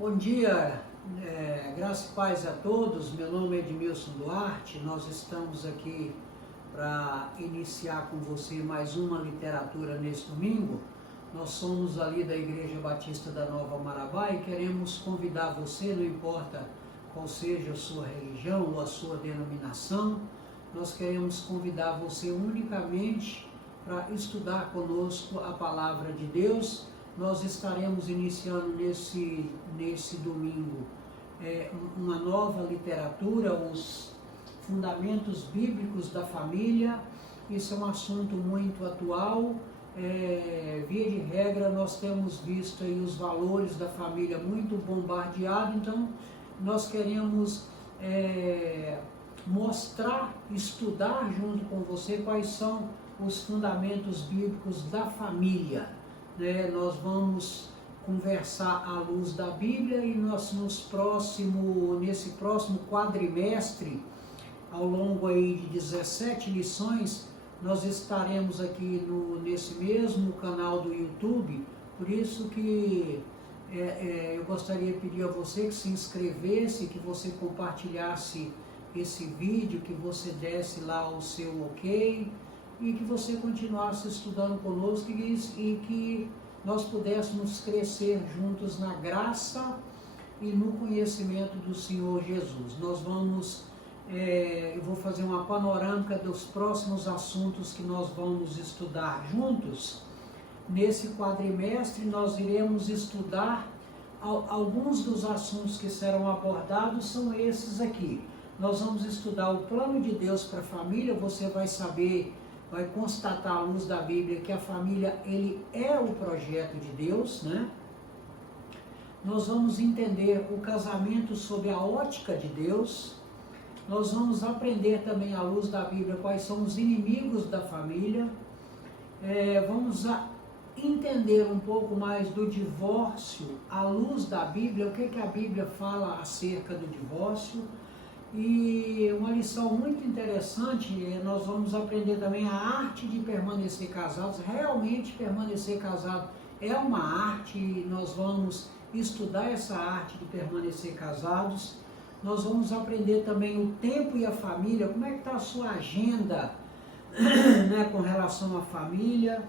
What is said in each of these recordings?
Bom dia, graça e paz a todos. Meu nome é Edmilson Duarte. Nós estamos aqui para iniciar com você mais uma literatura nesse domingo. Nós somos ali da Igreja Batista da Nova Marabá e queremos convidar você, não importa qual seja a sua religião ou a sua denominação, nós queremos convidar você unicamente para estudar conosco a Palavra de Deus. Nós estaremos iniciando nesse domingo uma nova literatura, os fundamentos bíblicos da família. Isso é um assunto muito atual. Via de regra, nós temos visto aí os valores da família muito bombardeados, então nós queremos mostrar, estudar junto com você quais são os fundamentos bíblicos da família. Nós vamos conversar à luz da Bíblia e nesse próximo quadrimestre, ao longo aí de 17 lições, nós estaremos aqui nesse mesmo canal do YouTube. Por isso que eu gostaria de pedir a você que se inscrevesse, que você compartilhasse esse vídeo, que você desse lá o seu ok, e que você continuasse estudando conosco e que nós pudéssemos crescer juntos na graça e no conhecimento do Senhor Jesus. Eu vou fazer uma panorâmica dos próximos assuntos que nós vamos estudar juntos. Nesse quadrimestre nós iremos estudar alguns dos assuntos que serão abordados, são esses aqui. Nós vamos estudar o plano de Deus para a família. Você vai saber, vai constatar à luz da Bíblia que a família, ele é o projeto de Deus, Nós vamos entender o casamento sob a ótica de Deus. Nós vamos aprender também à luz da Bíblia quais são os inimigos da família. Vamos entender um pouco mais do divórcio à luz da Bíblia, o que a Bíblia fala acerca do divórcio. E uma lição muito interessante, nós vamos aprender também a arte de permanecer casados. Realmente permanecer casado é uma arte, e nós vamos estudar essa arte de permanecer casados. Nós vamos aprender também o tempo e a família, como é que está a sua agenda com relação à família.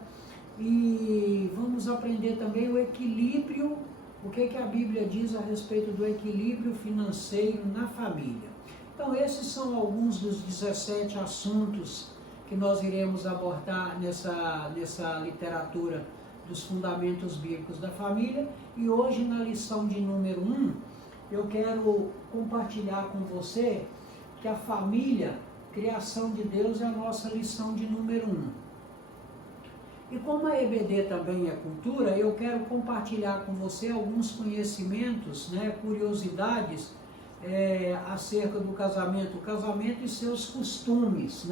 E vamos aprender também o equilíbrio, o que a Bíblia diz a respeito do equilíbrio financeiro na família. Então, esses são alguns dos 17 assuntos que nós iremos abordar nessa literatura dos fundamentos bíblicos da família. E hoje, na lição de número 1, eu quero compartilhar com você que a família, criação de Deus, é a nossa lição de número 1. E como a EBD também é cultura, eu quero compartilhar com você alguns conhecimentos, curiosidades, acerca do casamento, o casamento e seus costumes,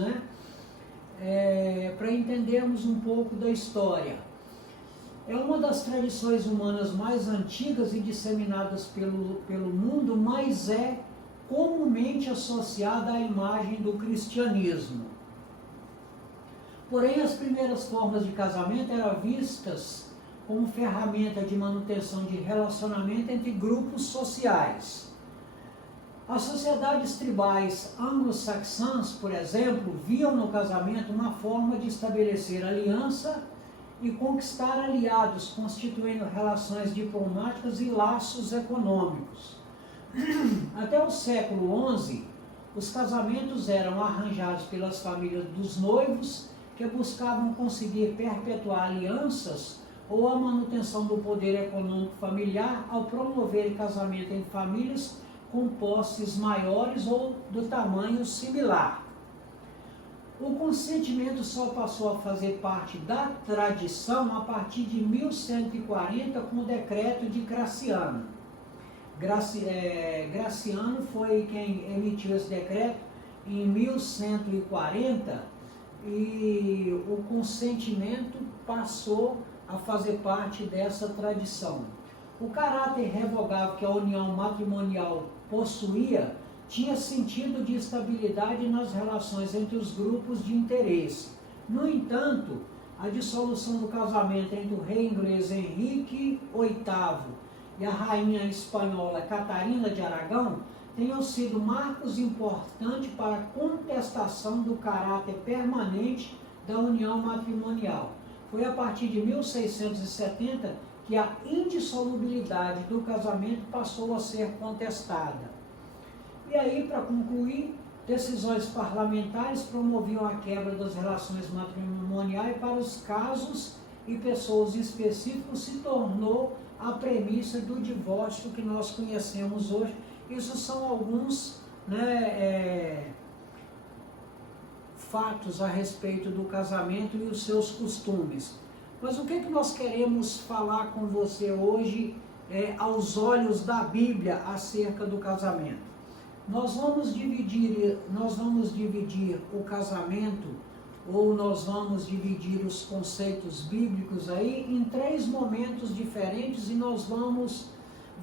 para entendermos um pouco da história. É uma das tradições humanas mais antigas e disseminadas pelo mundo, mas é comumente associada à imagem do cristianismo. Porém, as primeiras formas de casamento eram vistas como ferramenta de manutenção de relacionamento entre grupos sociais. As sociedades tribais anglo-saxãs, por exemplo, viam no casamento uma forma de estabelecer aliança e conquistar aliados, constituindo relações diplomáticas e laços econômicos. Até o século XI, os casamentos eram arranjados pelas famílias dos noivos, que buscavam conseguir perpetuar alianças ou a manutenção do poder econômico familiar ao promover casamento em famílias com posses maiores ou do tamanho similar. O consentimento só passou a fazer parte da tradição a partir de 1140 com o decreto de Graciano. Graciano foi quem emitiu esse decreto em 1140 e o consentimento passou a fazer parte dessa tradição. O caráter irrevogável que a união matrimonial possuía tinha sentido de estabilidade nas relações entre os grupos de interesse. No entanto, a dissolução do casamento entre o rei inglês Henrique VIII e a rainha espanhola Catarina de Aragão tenham sido marcos importantes para a contestação do caráter permanente da união matrimonial. Foi a partir de 1670 que a indissolubilidade do casamento passou a ser contestada. E aí, para concluir, decisões parlamentares promoviam a quebra das relações matrimoniais para os casos e pessoas específicos, se tornou a premissa do divórcio que nós conhecemos hoje. Isso são alguns fatos a respeito do casamento e os seus costumes. Mas o que é que nós queremos falar com você hoje, aos olhos da Bíblia, acerca do casamento? Nós vamos dividir o casamento, ou nós vamos dividir os conceitos bíblicos aí em 3 momentos diferentes, e nós vamos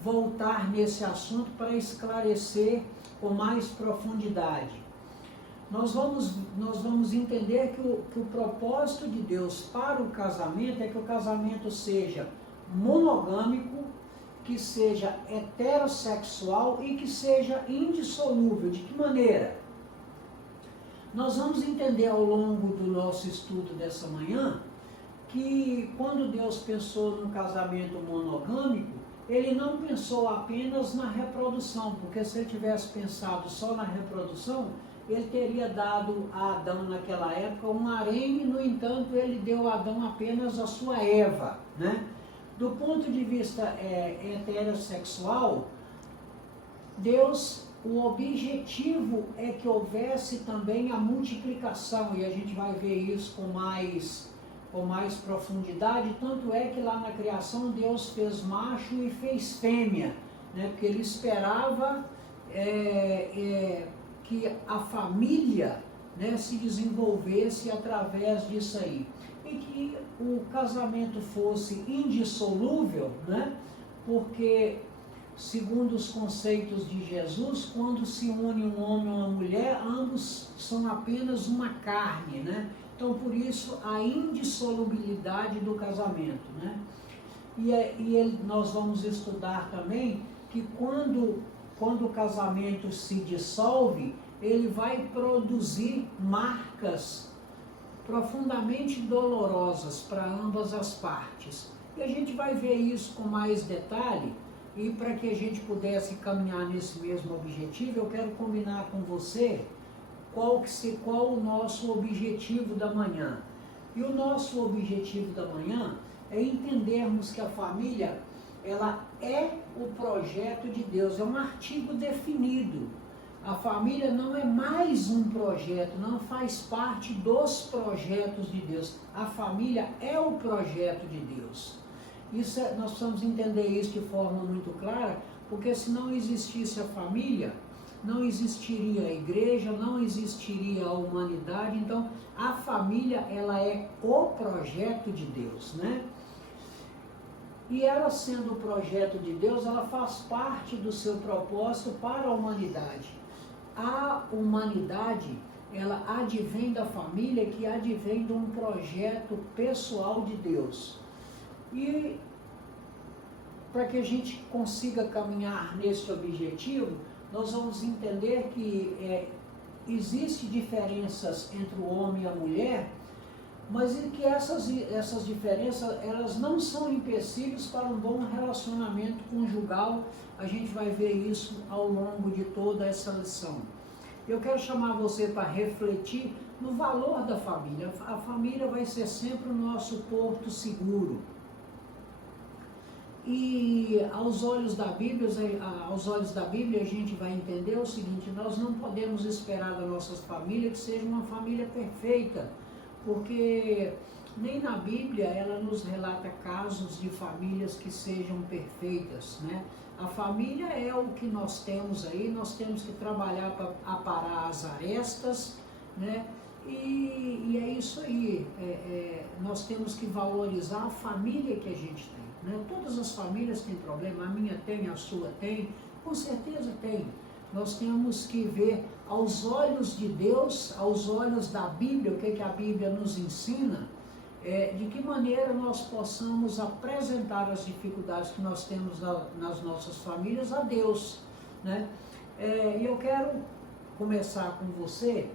voltar nesse assunto para esclarecer com mais profundidade. Nós vamos entender que o propósito de Deus para o casamento é que o casamento seja monogâmico, que seja heterossexual e que seja indissolúvel. De que maneira? Nós vamos entender ao longo do nosso estudo dessa manhã que quando Deus pensou no casamento monogâmico, Ele não pensou apenas na reprodução, porque se Ele tivesse pensado só na reprodução, Ele teria dado a Adão naquela época um harém, no entanto Ele deu a Adão apenas a sua Eva, né? Do ponto de vista heterossexual, Deus, o objetivo é que houvesse também a multiplicação, e a gente vai ver isso com mais profundidade. Tanto é que lá na criação Deus fez macho e fez fêmea, né? Porque Ele esperava que a família, né, se desenvolvesse através disso aí. E que o casamento fosse indissolúvel, né? Porque, segundo os conceitos de Jesus, quando se une um homem e uma mulher, ambos são apenas uma carne, né? Então, por isso, a indissolubilidade do casamento, né? Nós vamos estudar também que quando o casamento se dissolve, ele vai produzir marcas profundamente dolorosas para ambas as partes. E a gente vai ver isso com mais detalhe, e para que a gente pudesse caminhar nesse mesmo objetivo, eu quero combinar com você qual o nosso objetivo da manhã. E o nosso objetivo da manhã é entendermos que a família, ela é o projeto de Deus, é um artigo definido. A família não é mais um projeto, não faz parte dos projetos de Deus. A família é o projeto de Deus. Nós precisamos entender isso de forma muito clara, porque se não existisse a família, não existiria a igreja, não existiria a humanidade. Então, a família, ela é o projeto de Deus, né? E ela, sendo o projeto de Deus, ela faz parte do seu propósito para a humanidade. A humanidade, ela advém da família, que advém de um projeto pessoal de Deus. E para que a gente consiga caminhar nesse objetivo, nós vamos entender que existem diferenças entre o homem e a mulher, mas que essas diferenças, elas não são empecilhos para um bom relacionamento conjugal. A gente vai ver isso ao longo de toda essa lição. Eu quero chamar você para refletir no valor da família. A família vai ser sempre o nosso porto seguro. E aos olhos da Bíblia, a gente vai entender o seguinte: nós não podemos esperar da nossa família que seja uma família perfeita, porque nem na Bíblia ela nos relata casos de famílias que sejam perfeitas, né? A família é o que nós temos aí, nós temos que trabalhar para aparar as arestas, né? E é isso aí, nós temos que valorizar a família que a gente tem, né? Todas as famílias têm problema, a minha tem, a sua tem, com certeza tem. Nós temos que ver aos olhos de Deus, aos olhos da Bíblia, o que a Bíblia nos ensina, de que maneira nós possamos apresentar as dificuldades que nós temos nas nossas famílias a Deus, né? E eu quero começar com você,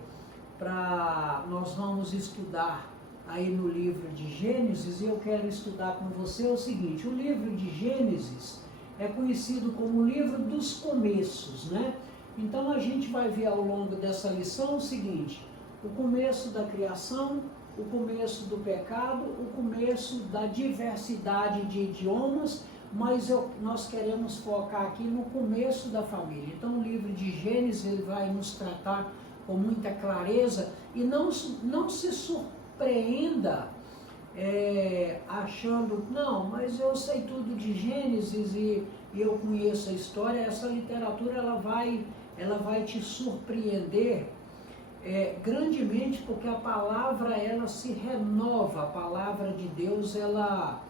nós vamos estudar aí no livro de Gênesis, e eu quero estudar com você o seguinte: o livro de Gênesis é conhecido como o livro dos começos, né? Então a gente vai ver ao longo dessa lição o seguinte: o começo da criação, o começo do pecado, o começo da diversidade de idiomas, mas nós queremos focar aqui no começo da família. Então o livro de Gênesis ele vai nos tratar com muita clareza, e não se surpreenda achando, não, mas eu sei tudo de Gênesis e eu conheço a história. Essa literatura ela vai te surpreender grandemente, porque a palavra ela se renova, a palavra de Deus ela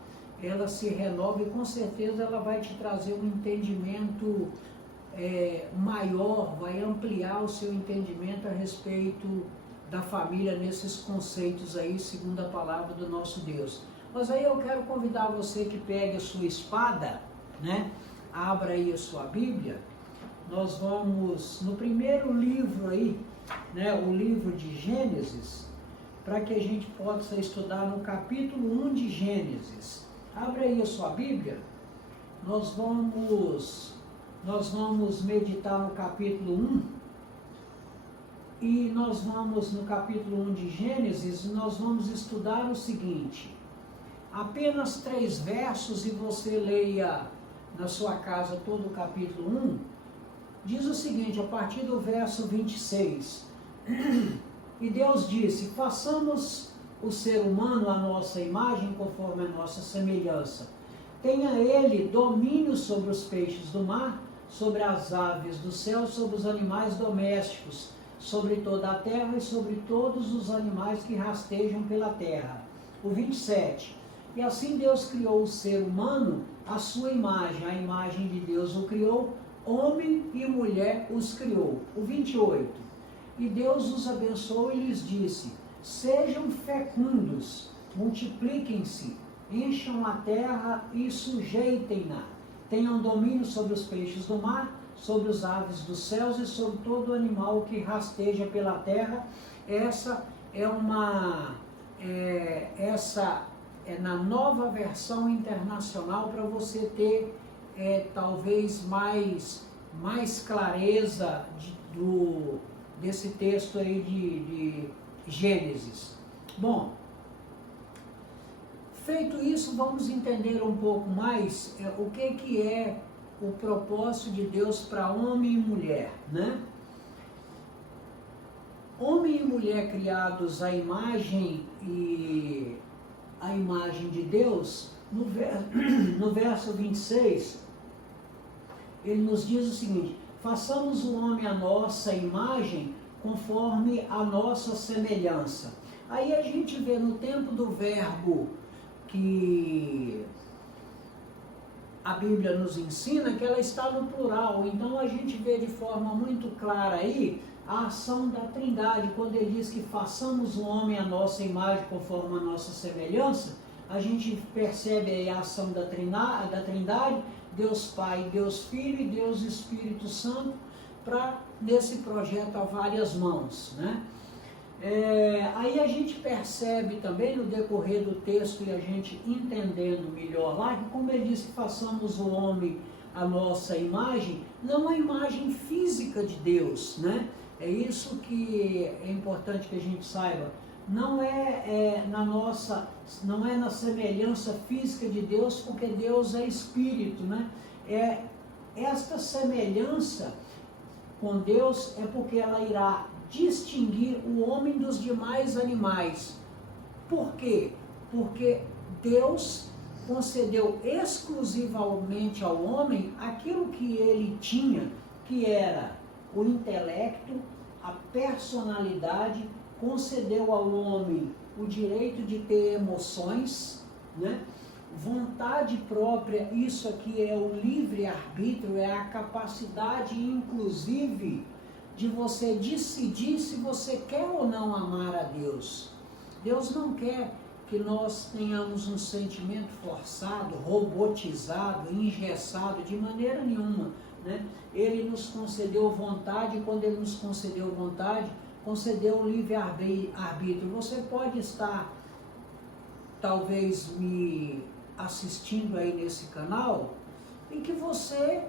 se renova, e com certeza ela vai te trazer um entendimento maior, vai ampliar o seu entendimento a respeito da família nesses conceitos aí, segundo a palavra do nosso Deus. Mas aí eu quero convidar você que pegue a sua espada, né? Abra aí a sua Bíblia. Nós vamos no primeiro livro aí, né? O livro de Gênesis, para que a gente possa estudar no capítulo 1 de Gênesis. Abra aí a sua Bíblia. Nós vamos meditar no capítulo 1. E nós vamos, no capítulo 1 de Gênesis, nós vamos estudar o seguinte: apenas 3 versos, e você leia na sua casa todo o capítulo 1, diz o seguinte, a partir do verso 26, e Deus disse: façamos o ser humano à nossa imagem, conforme a nossa semelhança. Tenha ele domínio sobre os peixes do mar, sobre as aves do céu, sobre os animais domésticos, sobre toda a terra e sobre todos os animais que rastejam pela terra. O 27. E assim Deus criou o ser humano à sua imagem, a imagem de Deus o criou, homem e mulher os criou. O 28. E Deus os abençoou e lhes disse: sejam fecundos, multipliquem-se, encham a terra e sujeitem-na, tenham domínio sobre os peixes do mar, sobre as aves dos céus e sobre todo animal que rasteja pela terra. Essa é na Nova Versão Internacional, para você ter talvez mais clareza desse texto aí de Gênesis. Bom, feito isso, vamos entender um pouco mais o que é o propósito de Deus para homem e mulher, né? Homem e mulher criados à imagem de Deus, no verso 26, ele nos diz o seguinte: façamos o homem à nossa imagem, conforme a nossa semelhança. Aí a gente vê no tempo do verbo que a Bíblia nos ensina que ela está no plural, então a gente vê de forma muito clara aí a ação da Trindade. Quando ele diz que façamos o homem à nossa imagem, conforme a nossa semelhança, a gente percebe aí a ação da Trindade, Deus Pai, Deus Filho e Deus Espírito Santo, nesse projeto a várias mãos, né? Aí a gente percebe também no decorrer do texto, e a gente entendendo melhor lá, que como ele diz que façamos o homem à nossa imagem, não a imagem física de Deus, né? É isso que é importante que a gente saiba. Não é na semelhança física de Deus, porque Deus é Espírito, né? Esta semelhança com Deus é porque ela irá distinguir o homem dos demais animais. Por quê? Porque Deus concedeu exclusivamente ao homem aquilo que ele tinha, que era o intelecto, a personalidade, concedeu ao homem o direito de ter emoções, né? Vontade própria. Isso aqui é o livre-arbítrio, é a capacidade, inclusive, de você decidir se você quer ou não amar a Deus. Deus não quer que nós tenhamos um sentimento forçado, robotizado, engessado, de maneira nenhuma, né? Ele nos concedeu vontade, e quando Ele nos concedeu vontade, concedeu o livre-arbítrio. Você pode estar, talvez, me assistindo aí nesse canal, em que você,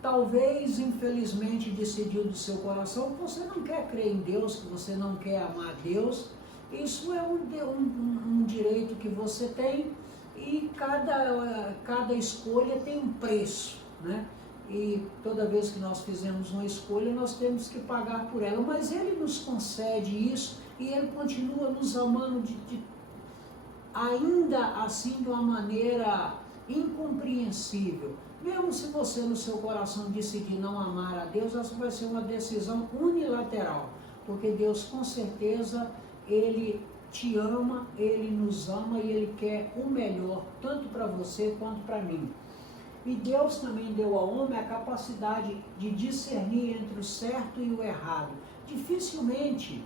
talvez, infelizmente, decidiu do seu coração que você não quer crer em Deus, que você não quer amar Deus. Isso é um direito que você tem, e cada escolha tem um preço, né? E toda vez que nós fizemos uma escolha, nós temos que pagar por ela. Mas Ele nos concede isso, e Ele continua nos amando ainda assim de uma maneira incompreensível. Mesmo se você no seu coração decidir não amar a Deus, essa vai ser uma decisão unilateral, porque Deus com certeza, Ele te ama, Ele nos ama e Ele quer o melhor, tanto para você quanto para mim. E Deus também deu ao homem a capacidade de discernir entre o certo e o errado. Dificilmente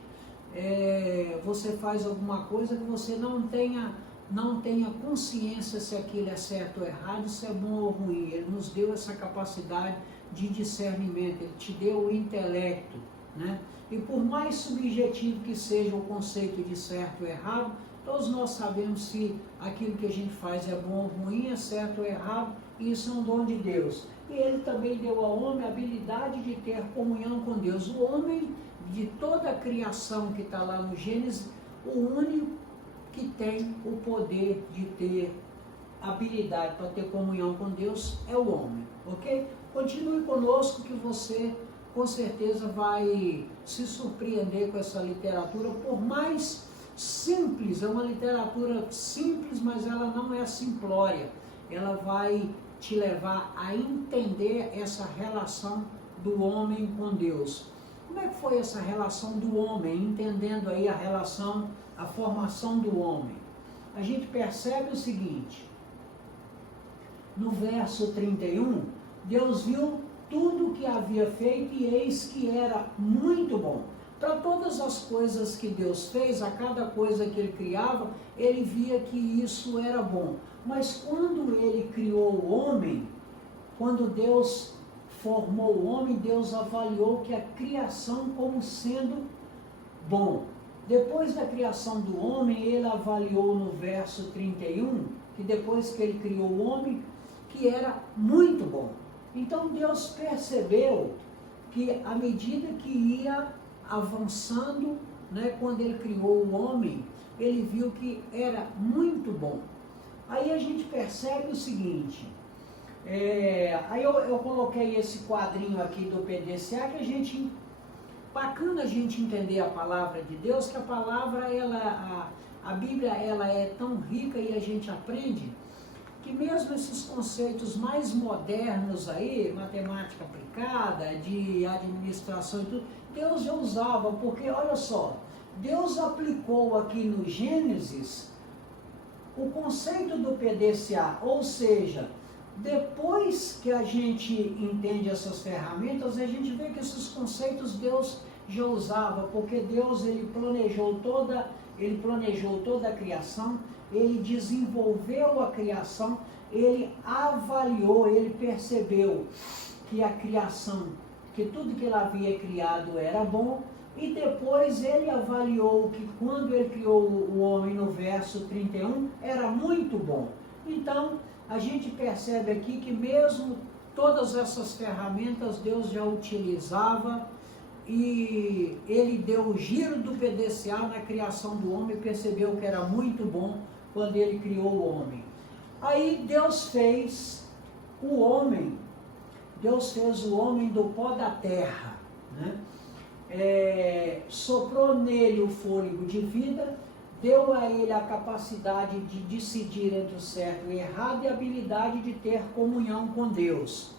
você faz alguma coisa que você não tenha consciência se aquilo é certo ou errado, se é bom ou ruim. Ele nos deu essa capacidade de discernimento, Ele te deu o intelecto, né? E por mais subjetivo que seja o conceito de certo ou errado, todos nós sabemos se aquilo que a gente faz é bom ou ruim, é certo ou errado, e isso é um dom de Deus. E Ele também deu ao homem a habilidade de ter comunhão com Deus. O homem, de toda a criação que está lá no Gênesis, o único que tem o poder de ter habilidade para ter comunhão com Deus é o homem, ok? Continue conosco que você com certeza vai se surpreender com essa literatura, por mais simples, é uma literatura simples, mas ela não é simplória, ela vai te levar a entender essa relação do homem com Deus. Como é que foi essa relação do homem, entendendo aí a relação, a formação do homem? A gente percebe o seguinte, no verso 31, Deus viu tudo o que havia feito e eis que era muito bom. Para todas as coisas que Deus fez, a cada coisa que Ele criava, Ele via que isso era bom. Mas quando Ele criou o homem, quando Deus formou o homem, Deus avaliou que a criação como sendo bom. Depois da criação do homem, Ele avaliou no verso 31, que depois que Ele criou o homem, que era muito bom. Então Deus percebeu que à medida que ia avançando, né, quando Ele criou o homem, Ele viu que era muito bom. Aí a gente percebe o seguinte, aí eu coloquei esse quadrinho aqui do PDCA, que bacana a gente entender a palavra de Deus, que a palavra, a Bíblia, ela é tão rica e a gente aprende, que mesmo esses conceitos mais modernos aí, matemática aplicada, de administração e tudo, Deus já usava, porque olha só, Deus aplicou aqui no Gênesis o conceito do PDCA, ou seja, depois que a gente entende essas ferramentas, a gente vê que esses conceitos Deus já usava, porque Deus ele planejou toda a criação, Ele desenvolveu a criação, Ele avaliou, Ele percebeu que a criação, que tudo que Ele havia criado era bom, e depois Ele avaliou que quando Ele criou o homem no verso 31, era muito bom. Então, a gente percebe aqui que mesmo todas essas ferramentas Deus já utilizava, e Ele deu o giro do PDCA na criação do homem, percebeu que era muito bom quando Ele criou o homem. Aí Deus fez o homem, Deus fez o homem do pó da terra, né? Soprou nele o fôlego de vida, deu a ele a capacidade de decidir entre o certo e o errado e a habilidade de ter comunhão com Deus.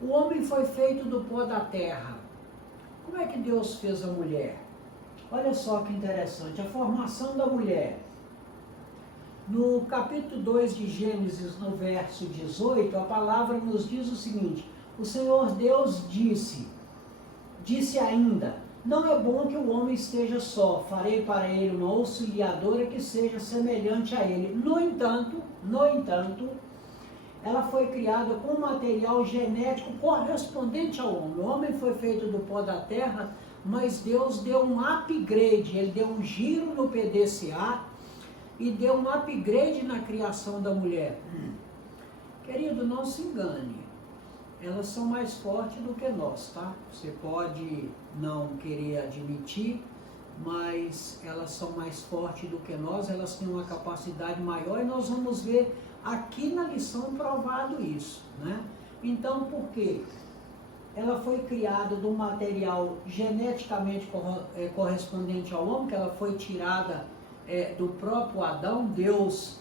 O homem foi feito do pó da terra. Como é que Deus fez a mulher? Olha só que interessante, a formação da mulher. No capítulo 2 de Gênesis, no verso 18, a palavra nos diz o seguinte: o Senhor Deus disse ainda, Não é bom que o homem esteja só, farei para ele uma auxiliadora que seja semelhante a ele. No entanto, ela foi criada com material genético correspondente ao homem. O homem foi feito do pó da terra, mas Deus deu um upgrade, ele deu um giro no PDCA e deu um upgrade na criação da mulher. Querido, não se engane. Elas são mais fortes do que nós, tá? Você pode não querer admitir, mas elas são mais fortes do que nós, elas têm uma capacidade maior e nós vamos ver aqui na lição provado isso, né? Então, por quê? Ela foi criada de um material geneticamente correspondente ao homem, que ela foi tirada do próprio Adão. Deus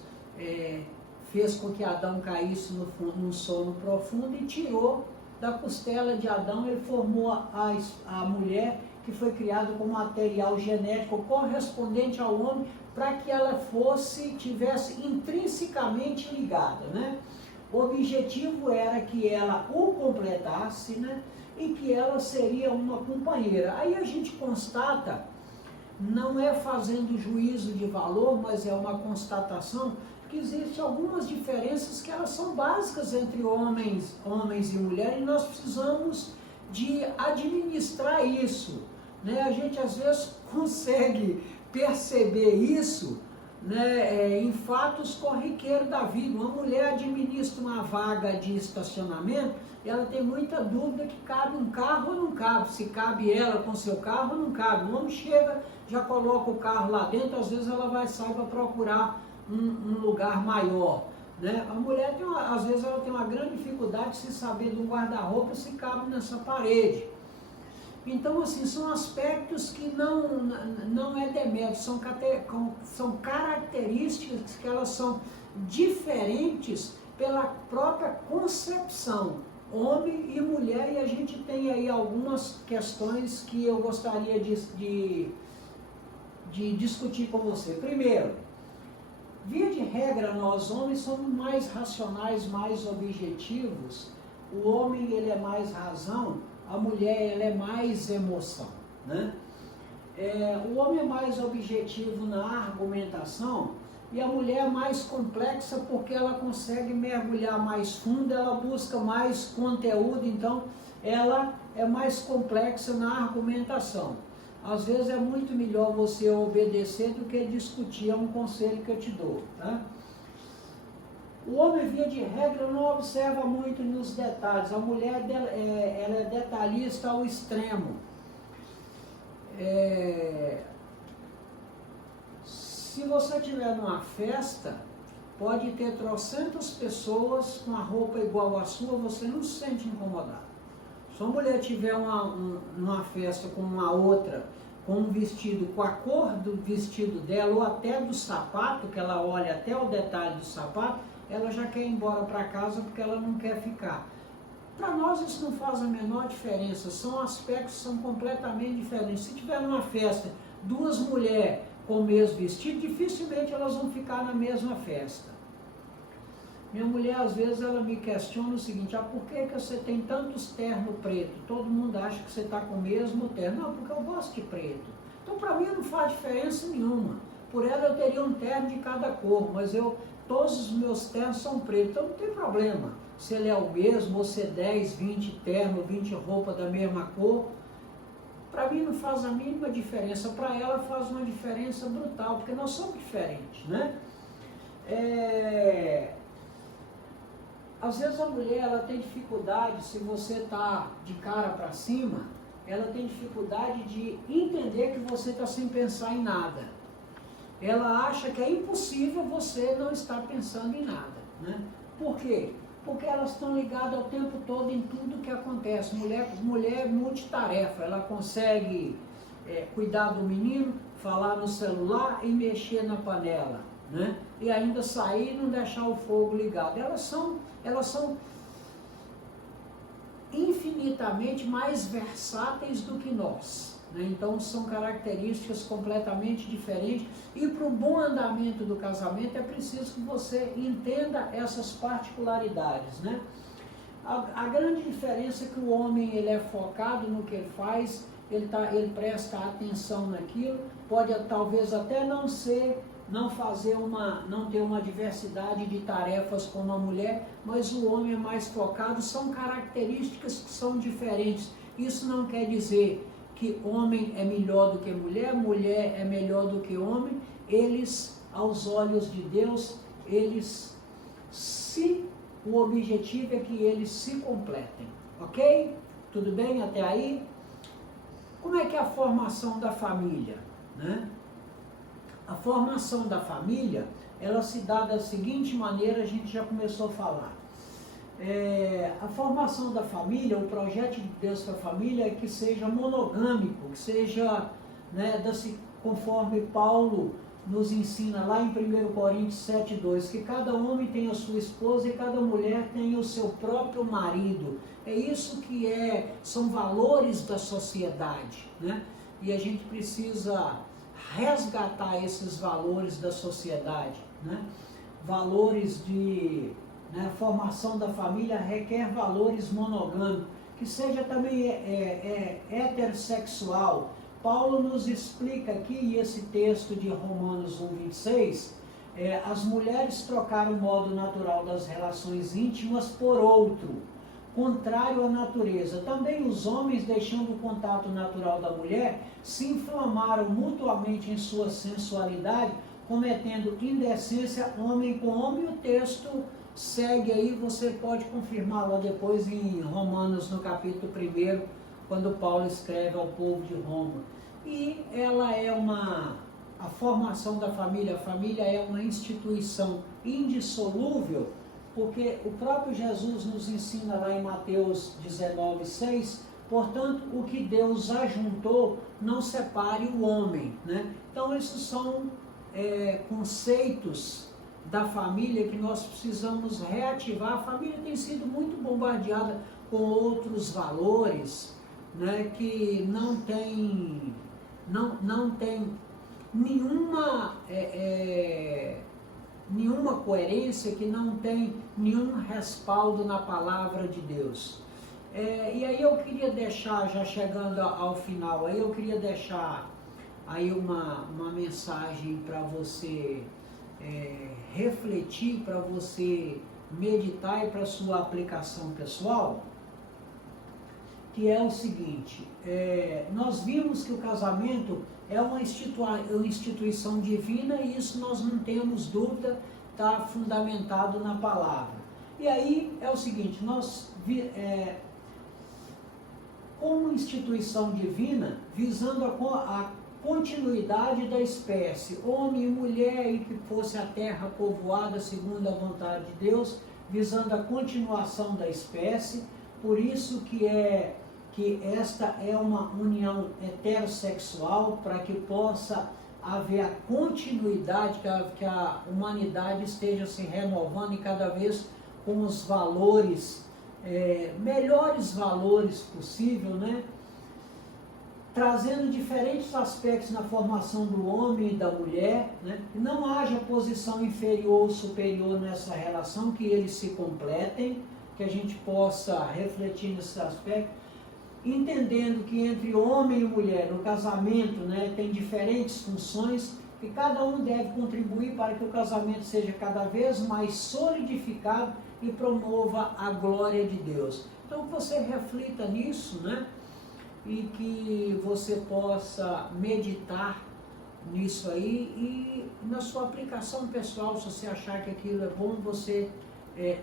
fez com que Adão caísse num sono profundo e tivou da costela de Adão, ele formou a mulher, que foi criada com material genético correspondente ao homem, para que ela tivesse intrinsecamente ligada, né? O objetivo era que ela o completasse, né? E que ela seria uma companheira. Aí a gente constata, não é fazendo juízo de valor, mas é uma constatação, que existem algumas diferenças que elas são básicas entre homens e mulheres, e nós precisamos de administrar isso, né? A gente às vezes consegue perceber isso, né, em fatos corriqueiros da vida. Uma mulher administra uma vaga de estacionamento, ela tem muita dúvida que cabe um carro ou não cabe, se cabe ela com seu carro ou não cabe. O homem chega, já coloca o carro lá dentro, às vezes ela vai sair para procurar um lugar maior, né? A mulher às vezes ela tem uma grande dificuldade de se saber do guarda-roupa se cabe nessa parede. Então, assim, são aspectos que não é demérito, são características que elas são diferentes pela própria concepção, homem e mulher, e a gente tem aí algumas questões que eu gostaria de discutir com você. Primeiro, via de regra, nós homens somos mais racionais, mais objetivos. O homem, ele é mais razão, a mulher, ela é mais emoção, né? O homem é mais objetivo na argumentação e a mulher é mais complexa porque ela consegue mergulhar mais fundo, ela busca mais conteúdo, então ela é mais complexa na argumentação. Às vezes é muito melhor você obedecer do que discutir, é um conselho que eu te dou, tá? O homem, via de regra, não observa muito nos detalhes. A mulher, ela é detalhista ao extremo. Se você estiver numa festa, pode ter trocentas pessoas com a roupa igual à sua, você não se sente incomodado. Se uma mulher tiver numa festa com uma outra, com um vestido, com a cor do vestido dela, ou até do sapato, que ela olha até o detalhe do sapato, ela já quer ir embora para casa porque ela não quer ficar. Para nós isso não faz a menor diferença, são aspectos que são completamente diferentes. Se tiver numa festa, duas mulheres com o mesmo vestido, dificilmente elas vão ficar na mesma festa. Minha mulher, às vezes, ela me questiona o seguinte: por que você tem tantos ternos preto? Todo mundo acha que você está com o mesmo terno. Não, porque eu gosto de preto. Então, para mim, não faz diferença nenhuma. Por ela, eu teria um terno de cada cor, mas todos os meus ternos são pretos, então não tem problema. Se ele é o mesmo, ou se é 10, 20 ternos, 20 roupas da mesma cor, para mim não faz a mínima diferença. Para ela faz uma diferença brutal, porque nós somos diferentes, né? Às vezes a mulher, ela tem dificuldade, se você está de cara para cima, ela tem dificuldade de entender que você está sem pensar em nada. Ela acha que é impossível você não estar pensando em nada, né? Por quê? Porque elas estão ligadas o tempo todo em tudo que acontece. Mulher é multitarefa, ela consegue cuidar do menino, falar no celular e mexer na panela, né? E ainda sair e não deixar o fogo ligado. Elas são infinitamente mais versáteis do que nós, né? Então são características completamente diferentes, e para o bom andamento do casamento é preciso que você entenda essas particularidades, né? A grande diferença é que o homem, ele é focado no que ele faz, ele presta atenção naquilo, pode talvez até não ter uma diversidade de tarefas como a mulher, mas o homem é mais focado, são características que são diferentes. Isso não quer dizer que homem é melhor do que mulher, mulher é melhor do que homem. Eles, aos olhos de Deus, o objetivo é que eles se completem, ok? Tudo bem até aí? Como é que é a formação da família, né? A formação da família, ela se dá da seguinte maneira, a gente já começou a falar. A formação da família, o projeto de Deus para a família é que seja monogâmico, que seja, né, conforme Paulo nos ensina lá em 1 Coríntios 7,2, que cada homem tem a sua esposa e cada mulher tem o seu próprio marido. É isso que são valores da sociedade, né? E a gente precisa resgatar esses valores da sociedade, né? Valores de formação da família requer valores monogâmicos, que seja também heterossexual. Paulo nos explica aqui, esse texto de Romanos 1,26, as mulheres trocaram o modo natural das relações íntimas por outro, contrário à natureza. Também os homens, deixando o contato natural da mulher, se inflamaram mutuamente em sua sensualidade, cometendo indecência homem com homem. O texto segue aí, você pode confirmar lá depois em Romanos, no capítulo 1, quando Paulo escreve ao povo de Roma. E ela a formação da família, a família é uma instituição indissolúvel, porque o próprio Jesus nos ensina lá em Mateus 19,6, portanto, o que Deus ajuntou, não separe o homem, né? Então, esses são conceitos da família que nós precisamos reativar. A família tem sido muito bombardeada com outros valores, né, que não tem nenhuma coerência, que não tem nenhum respaldo na palavra de Deus. E aí eu queria deixar, já chegando ao final, aí eu queria deixar aí uma mensagem para você refletir, para você meditar e para sua aplicação pessoal, que é o seguinte: nós vimos que o casamento é uma instituição divina, e isso nós não temos dúvida, está fundamentado na palavra. E aí é o seguinte, como instituição divina, visando a continuidade da espécie, homem e mulher, e que fosse a terra povoada segundo a vontade de Deus, visando a continuação da espécie. Por isso que esta é uma união heterossexual, para que possa haver a continuidade, que a humanidade esteja se renovando e cada vez com os valores, melhores valores possível, né? Trazendo diferentes aspectos na formação do homem e da mulher, né? Que não haja posição inferior ou superior nessa relação, que eles se completem, que a gente possa refletir nesse aspecto, entendendo que entre homem e mulher, no casamento, né, tem diferentes funções, que cada um deve contribuir para que o casamento seja cada vez mais solidificado e promova a glória de Deus. Então, que você reflita nisso, né? E que você possa meditar nisso aí, e na sua aplicação pessoal, se você achar que aquilo é bom, você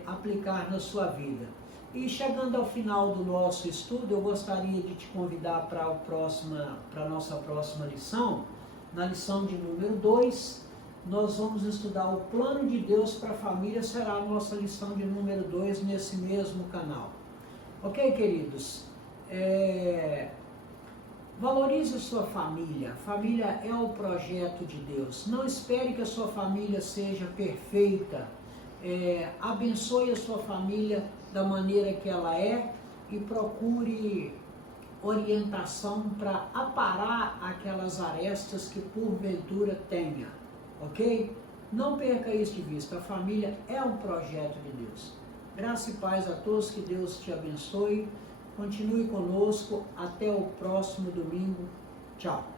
aplicar na sua vida. E chegando ao final do nosso estudo, eu gostaria de te convidar para a nossa próxima lição. Na lição de número 2, nós vamos estudar o plano de Deus para a família. Será a nossa lição de número 2 nesse mesmo canal. Ok, queridos? Valorize a sua família. A família é o projeto de Deus. Não espere que a sua família seja perfeita. Abençoe a sua família da maneira que ela é, e procure orientação para aparar aquelas arestas que porventura tenha, ok? Não perca isso de vista. A família é um projeto de Deus. Graça e paz a todos, que Deus te abençoe. Continue conosco. Até o próximo domingo. Tchau.